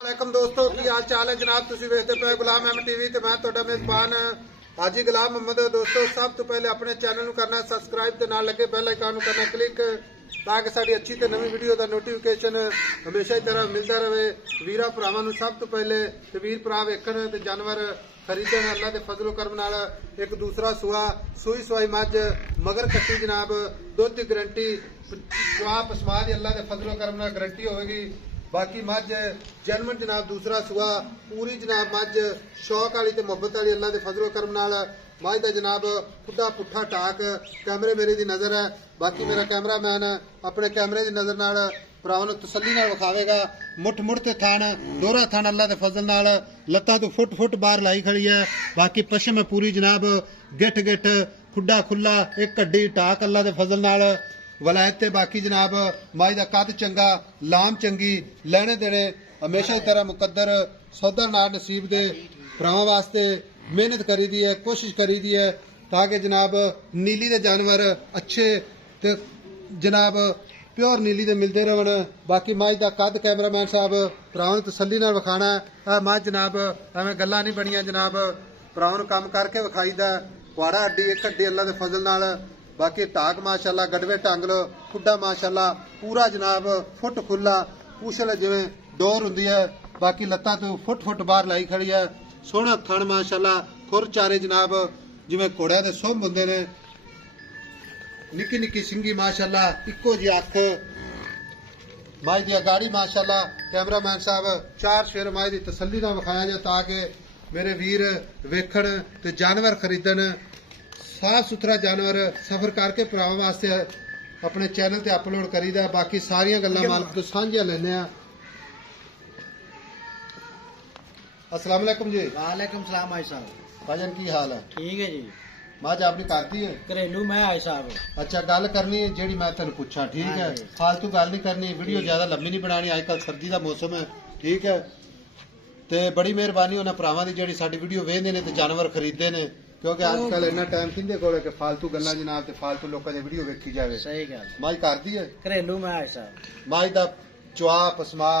वालेकुम दोस्तों की हाल चाल है जनाब तुसी वेखदे पे गुलाम अहमद टीवी ते मैं तुहाडा मेजबान हाजी गुलाम मोहम्मद। दोस्तों सब तो पहले अपने चैनल नूं करना सब्सक्राइब ते नाल लगे बेल आइकन नूं करना क्लिक ताकि साडी अच्छी ते नवी वीडियो दा नोटिफिकेशन हमेशा ही तरह मिलता रहे। वीरा भरावां नूं सब तो पहले ते वीर भरा वेखण ते जानवर खरीदण अल्लाह दे फजलो करम नाल एक दूसरा सुआ सूई सवाई मझ मगर कट्टी जनाब दुध की गारंटी चवा पसमा दी अल्लाह दे फजलो करम नाल गारंटी होगी। बाकी मझ जन्मन जनाब दूसरा सुआ पूरी जनाब मझ शौक वाली ते मुहब्बत वाली अल्लाह दे फजलो करम नाल मझ दा जनाब खुदा पुट्ठा टाक कैमरे मेरे दी नज़र है। बाकी मेरा कैमरामैन अपने कैमरे की नज़र नाल भरावां नूं तसल्ली नाल विखावेगा। मुठ मुठ ते थान दोहरा थान अल्लाह दे फजल नाल लत्तां तो फुट फुट बाहर लाई खड़ी है। बाकी पश्चिम है पूरी जनाब गिठ गिठ खुड्डा खुला एक कड्डी टाक अल्लाह दे फजल नाल वलायत ते बाकी जनाब माई दा कद चंगा लाम चंगी लैने देने हमेशा की तरह मुकद्दर सौदा नाल नसीब दे भरावां वास्ते मेहनत करी दी है कोशिश करी दी है ताकि जनाब नीली दे जानवर अच्छे ते जनाब प्योर नीली दे मिलते रहन। बाकी मझ दा कद कैमरामैन साहब भरावां नूं तसल्ली नाल विखाना मझ जनाब एवें गल्लां नहीं बनियां जनाब भरावां नूं काम करके विखाईदा कुआड़ा हड्डी एक हड्डी अल्लाह दे फजल नाल। बाकी टाक माशाल्लाह गड़वे टांगलो खुड्डा माशाल्लाह पूरा जनाब फुट खुला पूछल जिवें डोर हुंदी है। बाकी लत्तां तो फुट फुट बाहर लाई खड़ी है। सोहना थण माशाल्लाह खुर चारे जनाब जिवें घोड़ियां दे सुंभ हुंदे ने निक्की निक्की सिंगी माशाल्लाह इक्को जी अख माई दी गाड़ी माशाल्लाह कैमरामैन साहब चार शेर माई दी तसल्ली नाल विखाया जाए ताकि मेरे वीर वेखण ते जानवर खरीदण। साफ सुथरा जानवर सफर करके भरावां वास्ते अपने चैनल ते अपलोड करीदा। बाकी सारियां गल्लां मालक तो साझियां लैने आ। अस्सलाम वालेकुम जी। वालेकुम सलाम भाई साहब। भाजन की हाल है? ठीक है जी। मझ आपने करती है घरेलू मैं भाई साहब। अच्छा गल करनी है जेड़ी मैं तेन पूछा ठीक है फालतू गल नहीं करनी वीडियो ज्यादा लंबी नहीं बनानी अजकल सर्दी का मौसम है ठीक है। ते बड़ी मेहरबानी उन्होंने भरावां दी जेड़ी साडी वीडियो वेखदे ने ते जानवर खरीदते ने क्योंकि आजकल इन्ना टाइम किंदे कोल है कि फालतू गल्लां जनाब ते फालतू लोकां दी वीडियो वेखी जावे। सही गल मझ करदी है घरेलू मैं भाई साहब। मझ दा चवा पसमा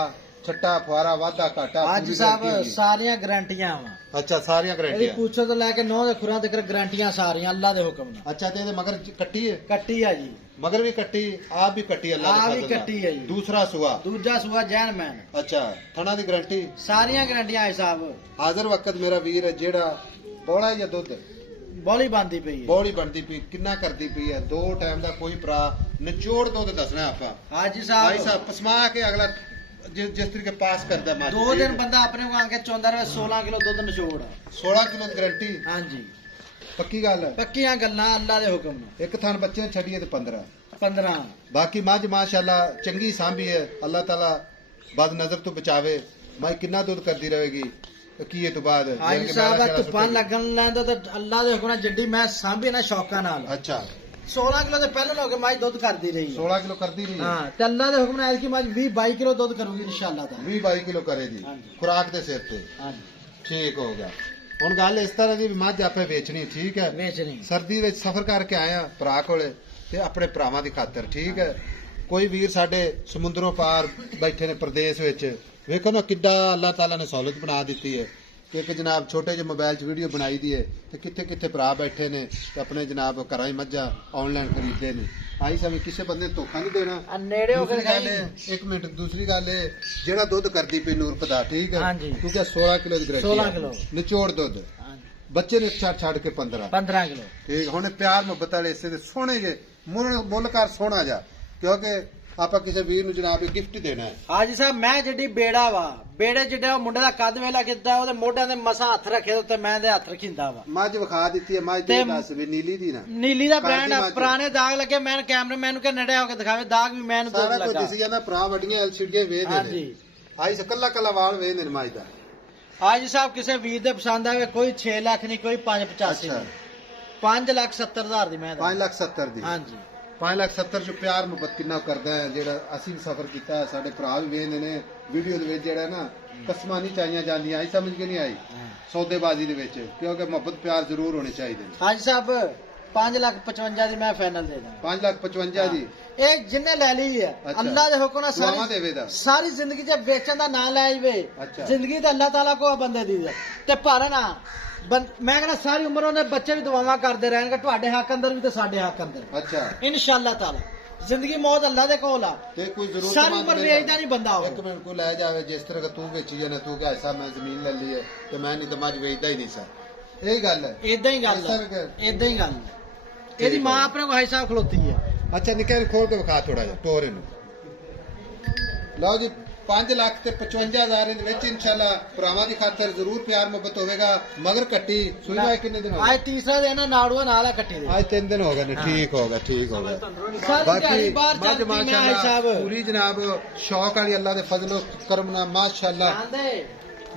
छट्टा फुआरा वाधा घाटा आज साहब सारियां गारंटियां वा। अच्छा सारियां ਇਹਦੀ गारंटियां पूछो तो लेके 9 ਦੇ ਖੁਰਾਂ ਤੱਕ ਗਾਰੰਟੀਆਂ ਸਾਰੀਆਂ ਅੱਲਾ ਦੇ ਹੁਕਮ ਨਾਲ। अच्छा ते मगर कट्टी है ਕੱਟੀ ਆ ਜੀ मगर भी कट्टी आप भी कट्टी अल्लाह ਆ दे ਵੀ फजल नाल। ਕੱਟੀ ਹੈ ਜੀ। दूसरा सुआ ਦੂਜਾ ਸੂਆ ਜੈਨ ਮੈਨ अच्छा थना दी गारंटी ਸਾਰੀਆਂ ਗਾਰੰਟੀਆਂ ਭਾਈ ਸਾਹਿਬ। हाजिर वक्त मेरा वीर है जेड़ा बौड़ा या दुध ਬੋਲੀ ਬੰਦੀ ਪਈ ਹੈ। बौड़ी बनती पी किन्ना करती पी है दो टाइम दा कोई भरा निचोड़ दुध दसना आपा हाजी भाई ਸਾਹਿਬ साहब पसमा के अगला जिस तरीके पास करता है 2 ਦਿਨ ਬੰਦਾ ਆਪਣੇ ਕੋਲ ਆ ਕੇ ਚੋਂਦਾ ਰਹੇ 16 ਕਿਲੋ ਦੁੱਧ ਨਿਚੋੜ। 16 किलो की गारंटी ਹਾਂਜੀ पक्की गल है। ਪੱਕੀਆਂ ਗੱਲਾਂ ਅੱਲਾ ਦੇ ਹੁਕਮ ਨਾਲ। एक थान बच्चे ने छड़ी है तो 15 15 बाकी मझ माशाल्लाह चंगी सांभी है अल्लाह ताला बद नजर तो बचावे। मैं किन्ना दूध करती रहेगी की तो बाद हाजी ਸਾਹਿਬ ਧੁੱਪਾਂ ਲੱਗਣ ਲੈਂਦਾ ਤੇ ਅੱਲਾ ਦੇ ਹੁਕਮ ਨਾਲ ਜੱਡੀ ਮੈਂ ਸਾਂਭੀ ਨਾ ਸ਼ੌਕਾਂ ਨਾਲ। अच्छा 16 ਕਿਲੋ ਦੇ ਪਹਿਲਾਂ ਲੋਕ ਮਾਈ ਦੁੱਧ ਕਰਦੀ ਰਹੀ ਹੈ। 16 किलो करती नहीं ਹਾਂ ਤੇ ਅੱਲਾ ਦੇ ਹੁਕਮ ਨਾਲ ਕਿ ਮਾਈ 20 22 ਕਿਲੋ ਦੁੱਧ ਕਰੂਗੀ ਇਨਸ਼ਾਅੱਲਾ ਤਾਲਾ। 20-22 किलो करेगी ਹਾਂਜੀ। खुराक के सिर पे ਹਾਂਜੀ ठीक हो गया। ਹੁਣ ਗੱਲ ਇਸ ਤਰ੍ਹਾਂ ਦੀ ਵੀ ਮੱਝ ਆਪੇ ਵੇਚਣੀ ਠੀਕ ਹੈ ਵੇਚਣੀ। ਸਰਦੀ ਵਿੱਚ ਸਫ਼ਰ ਕਰਕੇ ਆਇਆ ਭਰਾ ਕੋਲੇ ਤੇ ਆਪਣੇ ਭਰਾਵਾਂ ਦੀ ਖਾਤਰ ਠੀਕ ਹੈ। ਕੋਈ ਵੀਰ ਸਾਡੇ ਸਮੁੰਦਰੋਂ ਪਾਰ ਬੈਠੇ ਨੇ ਪ੍ਰਦੇਸ਼ ਵਿੱਚ ਵੇਖੋ ਨਾ ਕਿੱਡਾ ਅੱਲਾਹ ਤਾਲਾ ਨੇ ਸਹੂਲਤ ਬਣਾ ਦਿੱਤੀ ਹੈ ਕਿ ਇੱਕ ਜਨਾਬ ਛੋਟੇ ਜਿਹੇ ਮੋਬਾਈਲ 'ਚ ਵੀਡੀਓ ਬਣਾਈ ਦੀ ਹੈ ਤੇ ਕਿੱਥੇ ਕਿੱਥੇ ਭਰਾ ਬੈਠੇ ਨੇ ਤੇ ਆਪਣੇ ਜਨਾਬ ਘਰਾਂ ਹੀ ਮੱਝਾਂ ਆਨਲਾਈਨ ਖਰੀਦਦੇ ਨੇ। ਆਈ ਸਮੇਂ ਕਿਸੇ ਬੰਦੇ ਨੂੰ ਧੋਖਾ ਨਹੀਂ ਦੇਣਾ। ਆ ਨੇੜੇ ਹੋ ਕੇ ਦੂਸਰੀ ਗੱਲ ਹੈ ਇੱਕ ਮਿੰਟ ਦੂਸਰੀ ਗੱਲ ਹੈ ਜਿਹੜਾ ਦੁੱਧ ਕਰਦੀ ਪਈ ਨੂਰ ਪਦਾ ਠੀਕ ਹੈ ਹਾਂਜੀ। ਕਿਉਂਕਿ 16 ਕਿਲੋ ਦੀ ਗਰੰਟੀ 16 ਕਿਲੋ ਨਿਚੋੜ ਦੁੱਧ ਹਾਂਜੀ ਬੱਚੇ ਨੇ ਛੱਡ ਕੇ 15 15 ਕਿਲੋ ਠੀਕ ਹੁਣ ਪਿਆਰ ਮੁਹੱਬਤ ਵਾਲੇ ਇਸੇ ਦੇ ਸੋਹਣੇ ਜੇ ਮੁੱਲਕਾਰ ਸੋਹਣਾ ਜਾ ਕਿਉਂਕਿ ਆਪਾਂ ਕਿਸੇ ਵੀਰ ਨੂੰ ਜਨਾਬ ਗਿਫਟ ਦੇਣਾ ਹੈ। ਹਾਜੀ ਸਾਹਿਬ ਮੈਂ ਜੱਡੀ ਬੇੜਾ ਵਾ ਬੇੜੇ ਜਿਹੜਾ ਉਹ ਮੁੰਡੇ ਦਾ ਕੱਦ ਵੇਲਾ ਕਿੱਦਾਂ ਉਹਦੇ ਮੋਢਿਆਂ ਤੇ ਮਸਾ ਹੱਥ ਰੱਖੇ ਉੱਤੇ ਮੈਂ ਦੇ ਹੱਥ ਰੱਖਿੰਦਾ ਵਾ। ਮੱਝ ਵਿਖਾ ਦਿੱਤੀ ਹੈ ਮੱਝ ਦੀ ਦੱਸ ਵੀ ਨੀਲੀ ਦੀ ਨਾ ਨੀਲੀ ਦਾ ਕਾਲੀ ਬ੍ਰਾਂਡ ਆ ਮੱਝ। ਪੁਰਾਣੇ ਦਾਗ ਲੱਗੇ ਮੈਂ ਕੈਮਰਾਮੈਨ ਨੂੰ ਕਿ ਨੇੜੇ ਹੋ ਕੇ ਦਿਖਾਵੇ ਦਾਗ ਵੀ ਮੈਨੂੰ ਦੁੱਧ ਸਾਰਾ ਕੁਝ ਲੱਗਾ। ਦਿਸ ਜਾਂਦਾ ਭਰਾ ਵੱਡੀਆਂ ਐਲਸੀਡੀਆਂ ਵੇਚਦੇ ਨੇ ਹਾਂਜੀ ਆਈ ਕੱਲਾ ਕੱਲਾ ਵਾਲ ਵੇਚਦੇ ਨੇ ਮੱਝ ਦਾ। ਹਾਜੀ ਸਾਹਿਬ ਕਿਸੇ ਵੀਰ ਦੇ ਪਸੰਦ ਆਵੇ ਕੋਈ 6 ਲੱਖ ਨਹੀਂ ਕੋਈ 585 ਅੱਛਾ 5,70,000 ਦੀ ਮੈਂ 5,70,000 ਦੀ ਹਾਂਜੀ 5,70,000 ਚ ਪਿਆਰ ਮੁਹੱਬਤ ਕਿੰਨਾ ਕਰਦਾ ਹੈ ਜਿਹੜਾ ਅਸੀਂ ਵੀ ਸਫ਼ਰ ਕੀਤਾ ਹੈ, ਸਾਡੇ ਭਰਾ ਵੀ ਵੇਖਦੇ ਨੇ ਵੀਡੀਓ ਦੇ ਵਿੱਚ ਜਿਹੜਾ ਨਾ ਕਸਮਾਂ ਨਹੀਂ ਚਾਹੀਆਂ ਜਾਂਦੀਆਂ ਆਈ ਸਮਝ ਕੇ ਨਹੀਂ ਆਈ ਸੌਦੇਬਾਜ਼ੀ ਦੇ ਵਿੱਚ ਕਿਉਂਕਿ ਮੁਹੱਬਤ ਪਿਆਰ ਜ਼ਰੂਰ ਹੋਣੇ ਚਾਹੀਦੇ ਨੇ। ਹਾਂਜੀ ਸਾਹਿਬ 5,55,000 ਦੀ ਮੈਂ ਫਾਈਨਲ ਦੇ ਦਾਂ। 5,55,000 ਦੀ ਇਹ ਜਿੰਨੇ ਲੈ ਲਈ ਹੈ ਅੱਛਾ। ਅੱਲਾ ਦੇ ਹੁਕਮ ਨਾਲ ਦੁਆਵਾਂ ਦੇਵੇਗਾ। ਸਾਰੀ ਜ਼ਿੰਦਗੀ ਚ ਵੇਚਣ ਦਾ ਨਾਂ ਲੈ ਆਵੇ। ਅੱਛਾ। ਜ਼ਿੰਦਗੀ ਤਾਂ ਅੱਲਾ ਤਾਲਾ ਕੋ ਬੰਦੇ ਦੀ ਹੈ। ਤੇ ਪਰ ਨਾ ਮੈਂ ਕਹਿੰਦਾ ਸਾਰੀ ਉਮਰ ਉਹਨੇ ਬੱਚੇ ਵੀ ਦੁਆਵਾਂ ਕਰਦੇ ਰਹਿਣਗੇ, ਤੁਹਾਡੇ ਹੱਕ ਅੰਦਰ ਵੀ ਤੇ ਸਾਡੇ ਹੱਕ ਅੰਦਰ। ਅੱਛਾ ਇਨਸ਼ਾਅੱਲਾ ਤਾਲਾ ਜ਼ਿੰਦਗੀ ਮੌਤ ਅੱਲਾ ਦੇ ਕੋਲ ਆ। ਤੇ ਕੋਈ ਜ਼ਰੂਰਤ ਸਾਰੀ ਉਮਰ ਵੇਚਦਾ ਨਹੀਂ ਬੰਦਾ ਉਹ। ਇੱਕ ਮਿੰਟ ਕੋ ਲੈ ਜਾਵੇ, ਜਿਸ ਤਰ੍ਹਾਂ ਕਿ ਤੂੰ ਵੇਚੀ ਜਾਣਾ, ਤੂੰ ਕਿ ਐਸਾ ਮੈਂ ਜ਼ਮੀਨ ਲੈ ਲਈ ਹੈ ਤੇ ਮੈਂ ਨਹੀਂ ਤਾਂ ਮੱਝ ਵੇਚਦਾ ਹੀ ਨਹੀਂ ਸਰ, ਇਹ ਗੱਲ ਹੈ। ਇਦਾਂ ਹੀ ਗੱਲ ਹੈ, ਇਦਾਂ ਹੀ ਗੱਲ ਹੈ। ਇਹਦੀ ਮਾਂ ਆਪਣੇ ਕੋਲ ਹਿਸਾਬ ਖਲੋਤੀ ਹੈ। ਅੱਛਾ ਨਿੱਕੇ ਨੂੰ ਖੋਲ ਕੇ ਵਿਖਾ ਥੋੜਾ ਜਿਹਾ ਟੋਰ ਇਹਨੂੰ। ਲਓ ਜੀ 5,55,000 ਦੇ ਵਿੱਚ ਇਨਸ਼ਾਅੱਲਾ ਭਰਾਵਾਂ ਦੀ ਖਾਤਰ ਜ਼ਰੂਰ ਪਿਆਰ ਮੁਹੱਬਤ ਹੋਵੇਗਾ। ਮਗਰ ਕੱਟੀ ਸੂਈ ਹੋਈ ਕਿੰਨੇ ਦਿਨ ਹੋ ਗਏ? ਅੱਜ ਤੀਸਰਾ ਦਿਨ ਹੈ, ਨਾੜੂਆ ਨਾਲ ਹੈ ਕੱਟੀ ਦੇ। ਅੱਜ 3 ਦਿਨ ਹੋ ਗਏ ਨੇ। ਠੀਕ ਹੋ ਗਿਆ, ਠੀਕ ਹੋ ਗਿਆ। ਸਾਰੀ ਦਿਹਾੜੀ ਬਾਹਰ ਮੱਝ ਚੱਲਦੀ ਮੈਂ ਮਾਸ਼ਾਅੱਲਾ ਹਿਸਾਬ ਪੂਰੀ ਜਨਾਬ ਸ਼ੌਕ ਵਾਲੀ, ਅੱਲਾ ਦੇ ਫਜ਼ਲ ਕਰਮ ਨਾਲ ਮਾਸ਼ਾਅੱਲਾ ਆਂਦੇ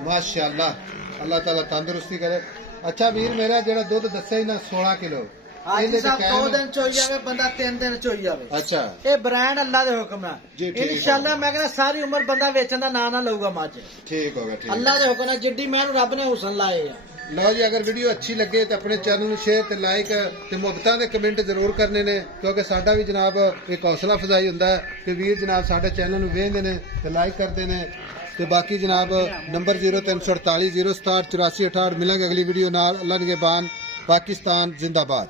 ਮਾਸ਼ਾਅੱਲਾ ਅੱਲਾਹ ਤਾਲਾ ਤੰਦਰੁਸਤੀ ਕਰੇ। ਅੱਛਾ ਵੀਰ ਮੇਰਾ ਜਿਹੜਾ ਦੁੱਧ ਦੱਸਿਆ ਹੀ ਨਾ 16 ਕਿਲੋ ਅੱਜ ਸਭ 2 ਦਿਨ ਚੋਈ ਜਾਵੇ ਬੰਦਾ, 3 ਦਿਨ ਚੋਈ ਜਾਵੇ। ਅੱਛਾ ਇਹ ਬ੍ਰਾਂਡ ਅੱਲਾ ਦੇ ਹੁਕਮ ਨਾਲ ਜੀ, ਠੀਕ ਹੈ। ਇਨਸ਼ਾਅੱਲਾ ਮੈਂ ਕਹਿੰਦਾ ਸਾਰੀ ਉਮਰ ਬੰਦਾ ਵੇਚਣ ਦਾ ਨਾਂ ਨਾ ਲਊਗਾ ਮੱਝ। ਠੀਕ ਹੋ ਗਿਆ, ਠੀਕ। ਅੱਲਾ ਦੇ ਹੁਕਮ ਨਾਲ ਜਿੱਡੀ ਮੈਨੂੰ ਰੱਬ ਨੇ ਹੁਸਨ ਲਾਏ ਆ। ਲਓ ਜੀ ਅਗਰ ਵੀਡੀਓ ਅੱਛੀ ਲੱਗੇ ਤਾਂ ਆਪਣੇ ਚੈਨਲ ਨੂੰ ਸ਼ੇਅਰ ਤੇ ਲਾਈਕ ਤੇ ਮੁਹੱਬਤਾਂ ਦੇ ਕਮੈਂਟ ਜ਼ਰੂਰ ਕਰਨੇ ਨੇ, ਕਿਉਂਕਿ ਸਾਡਾ ਵੀ ਜਨਾਬ ਇੱਕ ਹੌਸਲਾ ਅਫਜ਼ਾਈ ਹੁੰਦਾ ਹੈ ਕਿ ਵੀਰ ਜਨਾਬ ਸਾਡੇ ਚੈਨਲ ਨੂੰ ਵੇਖਦੇ ਨੇ ਤੇ ਲਾਈਕ ਕਰਦੇ ਨੇ। ਤੇ ਬਾਕੀ ਜਨਾਬ ਨੰਬਰ 0348 067 8468 ਮਿਲਾਂਗੇ ਅਗਲੀ ਵੀਡੀਓ ਨਾਲ। ਅੱਲਾ ਨਿਗਹਿਬਾਨ। ਪਾਕਿਸਤਾਨ ਜ਼ਿੰਦਾਬਾਦ।